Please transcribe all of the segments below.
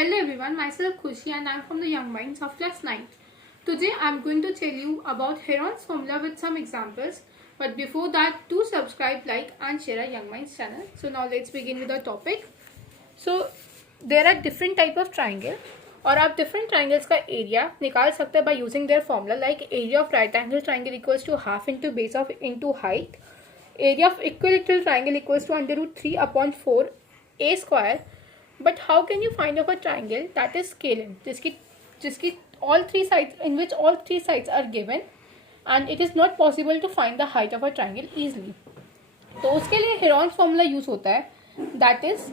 Hello everyone, myself Khushi and I am from the Young Minds of class 9th. Today I am going to tell you about Heron's formula with some examples. But before that, do subscribe, like and share our Young Minds channel. So now let's begin with the topic. So there are different type of triangle और आप different triangles का area निकाल सकते हैं by using their formula like area of right angle triangle equals to half into base of into height. Area of equilateral triangle equals to under root 3 upon 4 a square. But how can you find of a triangle that is scalene जिसकी all three sides in which all three sides are given and it is not possible to find the height of a triangle easily. तो उसके लिए Heron's formula use होता है that is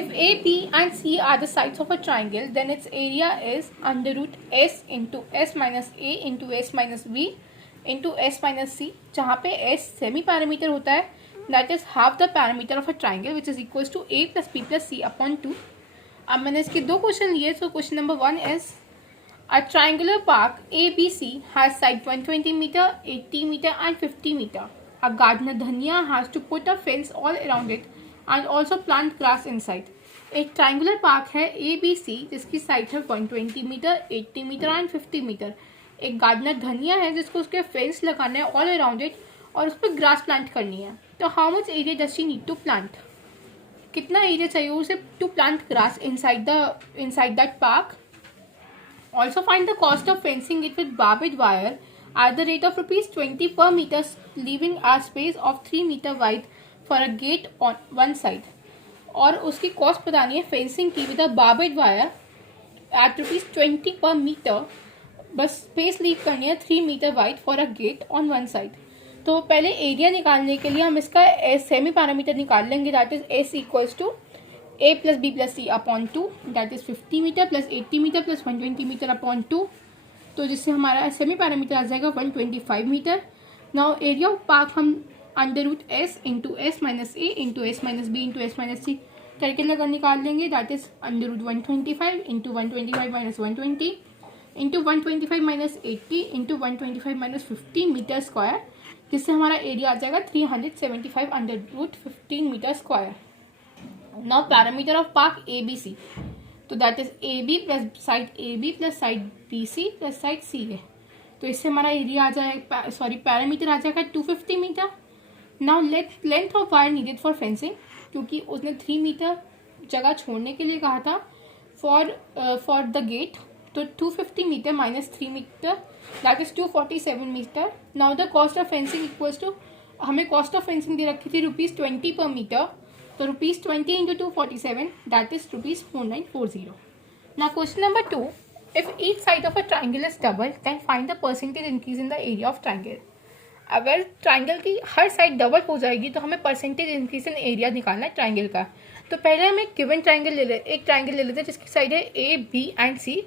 if A, B and C are the sides of a triangle then its area is under root S into S minus A into S minus B into S minus C जहाँ पे S semi parameter होता है that is half the parameter of a triangle which is equals to a plus b plus c upon 2. अब मैंने इसके दो question लिए. So question number 1 is a triangular park ABC has side 120 meter, 80 meter and 50 meter. A gardener Dhania has to put a fence all around it and also plant grass inside. एक triangular park है ABC जिसकी side है 120 metre, 80 metre and 50 metre. एक gardener धनिया है जिसको उसके fence लगाना है ऑल अराउंड इट और उस पर ग्रास प्लांट करनी है. तो how much area does she need to plant, कितना एरिया चाहिए उसे to plant grass inside that park. Also find the cost of fencing it with barbed wire at the rate of ₹20 per meter leaving a space of 3 meter wide for a gate on one side. और उसकी cost बतानी है fencing की with a barbed wire at ₹20 per meter, बस space leave करनी है 3 meter wide for a gate on one side. तो पहले एरिया निकालने के लिए हम इसका सेमी पैरामीटर निकाल लेंगे that is S equals to A plus B plus C upon 2 that is 50 metre plus 80 metre plus 120 metre upon 2. तो जिससे हमारा सेमी पैरामीटर आ जाएगा 125 metre. Now area of park हम under root S into S minus A into S minus B into S minus C करके लगा निकाल लेंगे that is under root 125 into 125 minus 120 into 125 minus 80 into 125 minus 15 metre square, जिससे हमारा area आ जाएगा 375 under root 15 metre square. Now parameter of park A B C, तो that is A B plus side A B plus side B C plus side C है. तो इससे हमारा area आ जाएगा पैरामीटर आ जाएगा 250 meter. Now length of wire needed for fencing, क्योंकि उसने 3 मीटर जगह छोड़ने के लिए कहा था फॉर द गेट. तो 250 meter minus 3 meter that is 247 meter. Now the cost of fencing equals to, हमें कॉस्ट ऑफ फेंसिंग दे रखी थी ₹20 पर मीटर. तो ₹20 into 247 that is ₹4940. Now question number 2, if each side of a triangle is double then find the percentage increase in the area of triangle. अगर triangle की हर side double हो जाएगी तो हमें परसेंटेज इंक्रीज इन एरिया निकालना है triangle का. तो पहले हम एक गिवन ट्राइंगल एक ट्राइंगल ले लेते हैं जिसकी साइड है ए बी एंड सी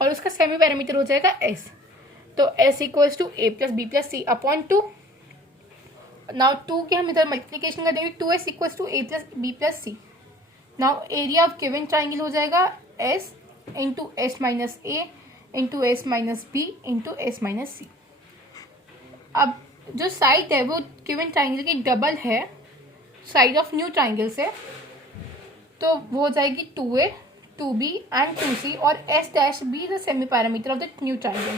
और उसका सेमी पैरामीटर हो जाएगा एस. तो S equals to A plus B plus C upon 2. Now 2 के हम इधर मल्टीप्लीकेशन कर देंगे 2s equals to A plus B plus C. Now area of given triangle हो जाएगा S into S minus A into S minus B into S minus C. अब जो side है वो गिवन ट्राइंगल की डबल है साइड ऑफ न्यू ट्राइंगल से, तो वो हो जाएगी 2a 2b and 2c और s dash b the semi parameter of the new triangle.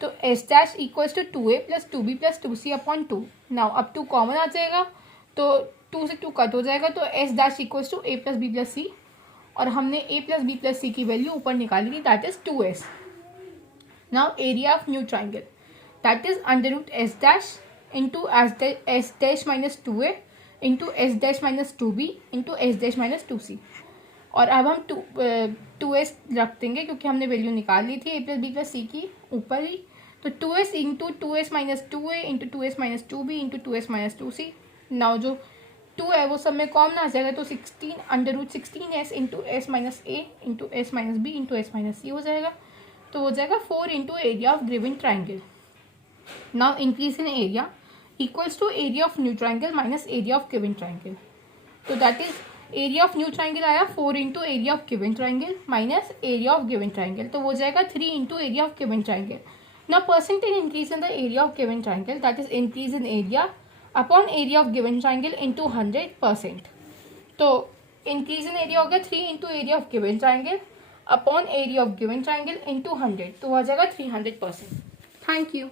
तो s dash equals to 2a plus 2b plus 2c upon 2. Now अब 2 कॉमन आ जाएगा तो 2 से 2 कट हो जाएगा तो s dash equals to a plus b plus c और हमने a plus b plus c की वैल्यू ऊपर निकाली थी that is 2s. Now area of new triangle that is under root s dash into s dash minus 2a into s dash minus 2b into s dash minus 2c. और अब हम 2s रख देंगे क्योंकि हमने वैल्यू निकाल ली थी ए plus B plus सी की ऊपर ही. तो 2s into 2s minus 2a into 2s minus 2b into 2s minus 2c. Now जो 2 है वो सब में कॉमन आ जाएगा तो 16 under root 16s into S minus A into S minus B into S minus C हो जाएगा. तो हो जाएगा 4 into area of given triangle. Now increase in area equals to area of new triangle minus area of given triangle. तो that is area of new triangle आया 4 into area of given triangle minus area of given triangle. तो हो जाएगा 3 into area of given triangle. Now percentage increase in the area of given triangle that is increase in area upon area of given triangle into 100%. तो increase in area हो गया 3 into area of given triangle upon area of given triangle into 100, तो हो जाएगा 300%. Thank you.